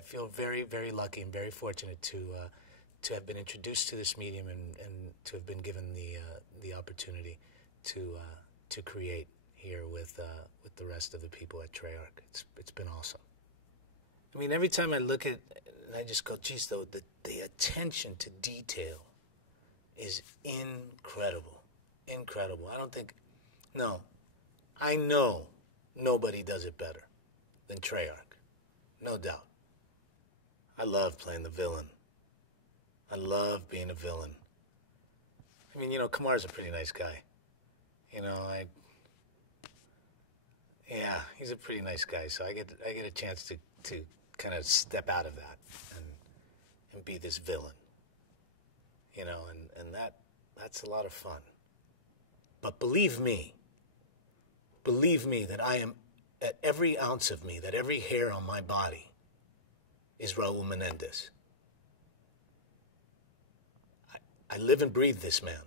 I feel very, very lucky and very fortunate to have been introduced to this medium and to have been given the opportunity to create here with the rest of the people at Treyarch. It's been awesome. I mean, every time I look at it, I just go, geez, though, the attention to detail is incredible. Incredible. I know nobody does it better than Treyarch. No doubt. I love playing the villain. I love being a villain. I mean, Kamar's a pretty nice guy. Yeah, he's a pretty nice guy, so I get a chance to kind of step out of that and be this villain. And that's a lot of fun. But believe me that I am, that every ounce of me, that every hair on my body is Raul Menendez. I live and breathe this man.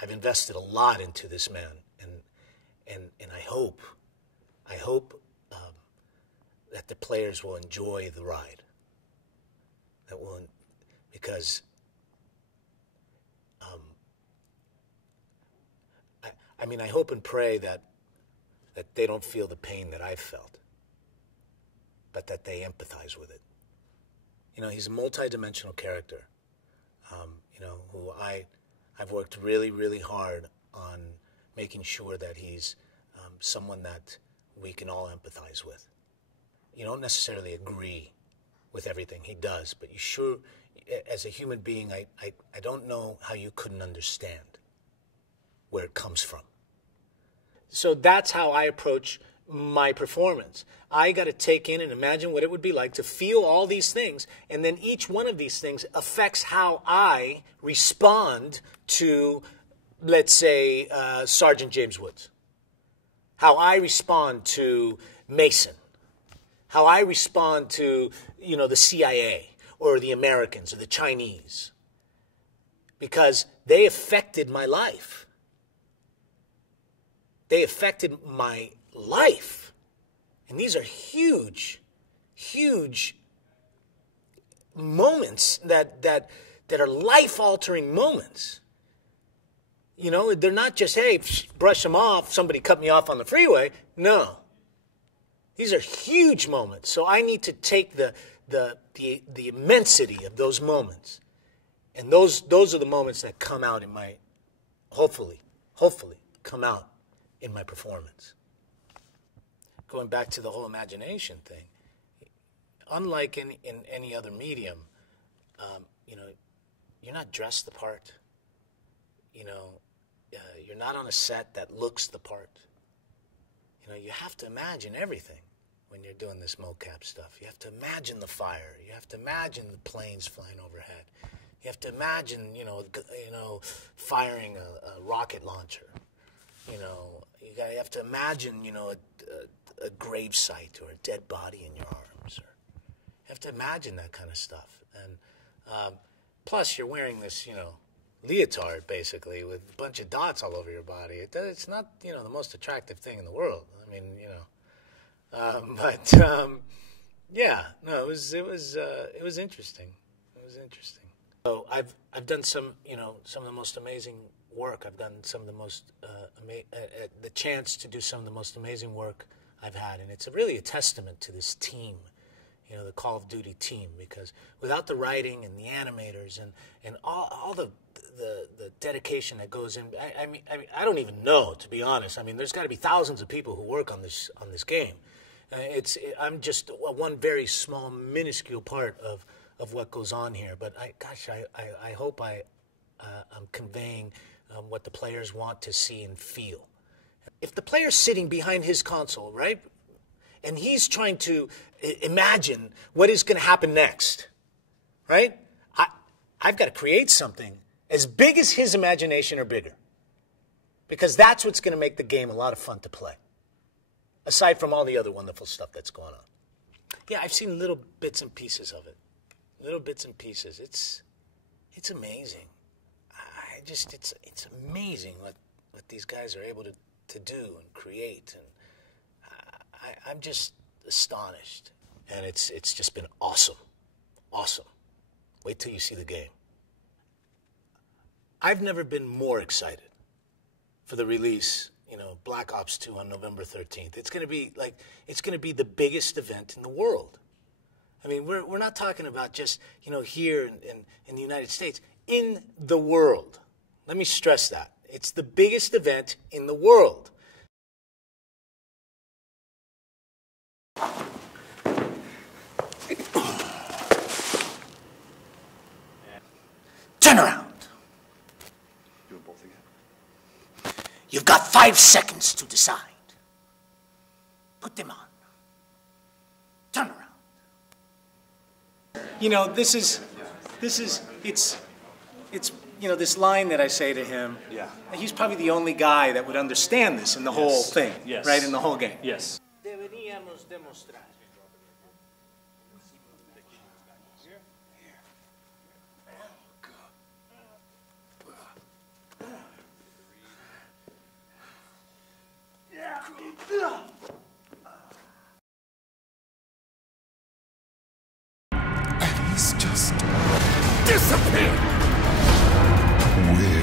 I've invested a lot into this man, and I hope that the players will enjoy the ride. Because I hope and pray that they don't feel the pain that I've felt, but that they empathize with it. He's a multi-dimensional character, who I've worked really, really hard on making sure that he's someone that we can all empathize with. You don't necessarily agree with everything he does, but you sure, as a human being, I don't know how you couldn't understand where it comes from. So that's how I approach my performance. I got to take in and imagine what it would be like to feel all these things, and then each one of these things affects how I respond to, let's say, Sergeant James Woods, how I respond to Mason, how I respond to, the CIA or the Americans or the Chinese, because they affected my life. They affected my life. And these are huge, huge moments that are life-altering moments. They're not just, hey, brush them off, somebody cut me off on the freeway. No. These are huge moments. So I need to take the immensity of those moments. And those are the moments that come out in my, hopefully, come out in my performance. Going back to the whole imagination thing, unlike in any other medium, you're not dressed the part. You're not on a set that looks the part. You have to imagine everything when you're doing this mocap stuff. You have to imagine the fire. You have to imagine the planes flying overhead. You have to imagine, firing a rocket launcher. You have to imagine, a grave site or a dead body in your arms. Or you have to imagine that kind of stuff. And plus, you're wearing this, leotard, basically, with a bunch of dots all over your body. It's not, the most attractive thing in the world. I mean, yeah, no, it was interesting. It was interesting. So I've done some of the most amazing work. I've done some of the most the chance to do some of the most amazing work I've had, and it's really a testament to this team, the Call of Duty team, because without the writing and the animators and all the dedication that goes in, I mean, I don't even know, to be honest. I mean, there's got to be thousands of people who work on this game. I'm just one very small, minuscule part of what goes on here. But I hope I'm conveying what the players want to see and feel. If the player's sitting behind his console, right, and he's trying to imagine what is going to happen next, right, I've got to create something as big as his imagination or bigger, because that's what's going to make the game a lot of fun to play, aside from all the other wonderful stuff that's going on. Yeah, I've seen little bits and pieces of it. Little bits and pieces. It's amazing. It's amazing what these guys are able to do and create. And I'm just astonished. And it's just been awesome. Awesome. Wait till you see the game. I've never been more excited for the release, Black Ops 2 on November 13th. It's going to be the biggest event in the world. I mean, we're not talking about just, here in the United States. In the world. Let me stress that. It's the biggest event in the world. Turn around. Do it both again. You've got 5 seconds to decide. Put them on. Turn around. This line that I say to him. Yeah. He's probably the only guy that would understand this in the whole thing. Yes. Right, in the whole game. Yes. Deberíamos demostrar. And he's just disappeared. Where